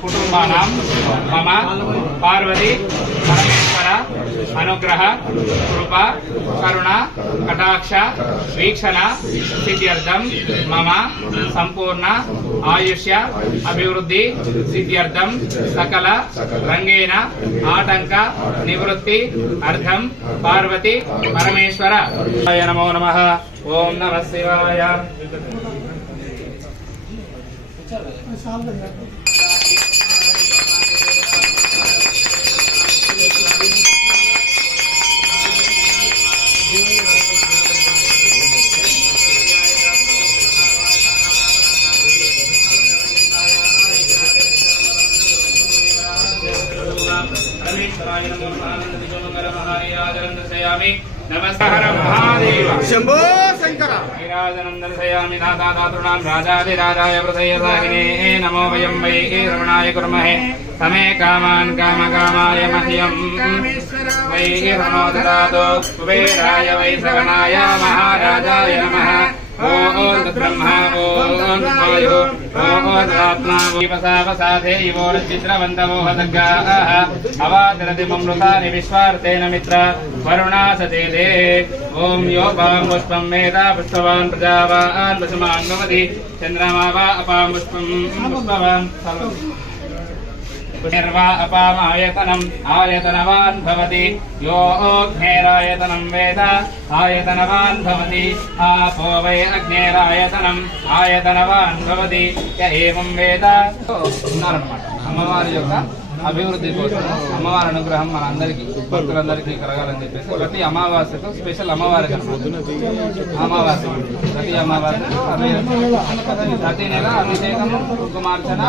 కుటుంబానాం మమ పార్వతి పరమేశ్వర అనుగ్రహ కృప కరుణ కటాక్ష వీక్షణ సిద్ధ్యర్థం మమ సంపూర్ణ ఆయుష్య అభివృద్ధి సిద్ధ్యర్థం సకల రంగేణ ఆటంక నివృత్తి అర్థం పార్వతి పరమేశ్వర. నమో నమ. ఓం నమ శివాయ. साल भर शंभो शंकरा। राजानं दर्शयामि दाता दातॄणां राजाधिराजाय वृथयसागिने नमो वयं वै रमणाय कुर्महे समे कामान् कामकामाय मह्यं वै रमो ददातु कुबेराय वै श्रवणाय महाराजाय नमः అవాదరతి మమృతాని విశ్వార్థేన మిత్ర వరుణా సతే ఓం యోపాం పుష్పం మేధా పుష్పవాన్ ప్రజావాన్ పశుమాన్ భవతి చంద్రమా వా అపాం పుష్పం పుష్పవాన్ సర్వం पुष्पवान् प्रजावान् पशुमान् भवति चन्द्रमा वा अपां पुष्पं पुष्पवान् निर्वा अपामायतनम् आयतनवान् भवति यो अग्नेरायतनं वेद आयतनवान् भवति आपो वै अग्नेरायतनम् आयतनवान् भवति य एवं వేద ఉన్నారనమాట అమ్మవారి యొక్క అభివృద్ధి కోసం అమ్మవారి అనుగ్రహం మన అందరికీ భక్తులందరికీ కలగాలని చెప్పేసి ప్రతి అమావాస్యకు స్పెషల్ అమ్మవారి అమావాస్య. ప్రతి అమావాస్యకు ప్రతి నెల అభిషేకము కుమార్చన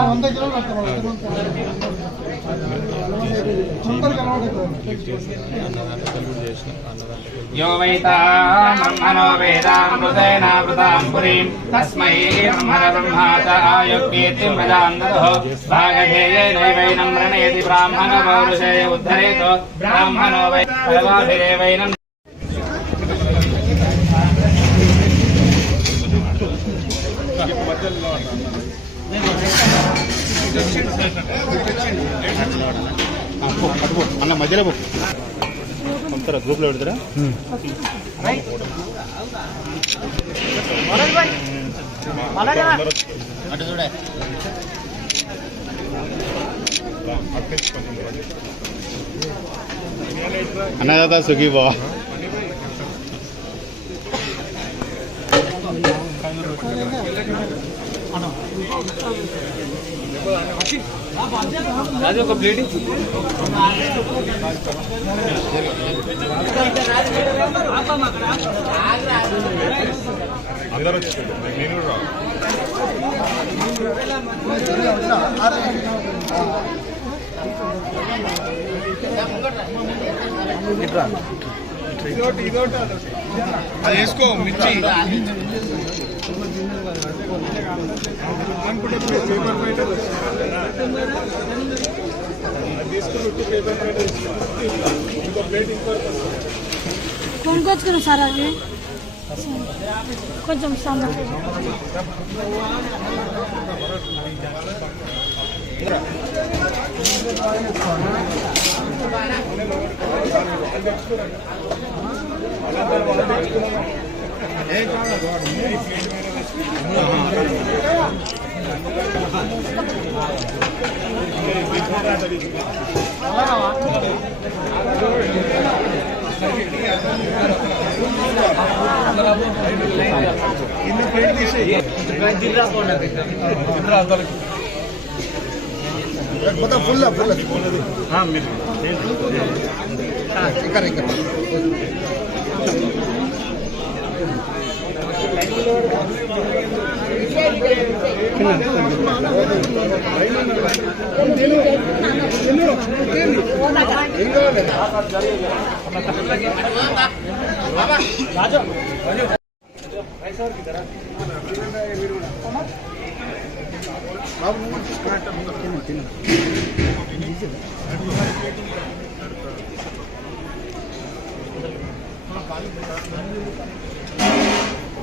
यो वैतामनो वेदामृतेनावृतां पुरीं तस्मै ब्रह्मण ब्रह्मा च आयुर्कीर्तिं प्रजान्दतः भागधेयेनैवैनं रणयति ब्राह्मणो पौरुषेय उद्धरेतो ब्राह्मणो वै सर्वाभिरेवैनं అన్న మధ్యలో పో. పంపుతారా? గ్రూప్లో పెడతారా? అటు చూడే అన్నదాత సుఖీ బావా అది ఒక ప్లేట్ అందరూ నేను కూడా రా. అది వేసుకో మిర్చి కొనుకొచ్చుకున్నాం పేపర్ అది. సార్ అవి కొంచెం సాంబార్ అలా ఫుల్ ఫుల్ ఇక్కడ ఇక్కడ భగవంతుడు అని అనుకుంటా తీసుకున్నట్టు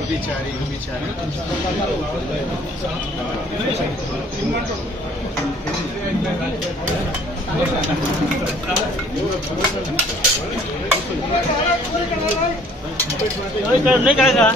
యుబిచారి యుబిచారి नहीं कहेगा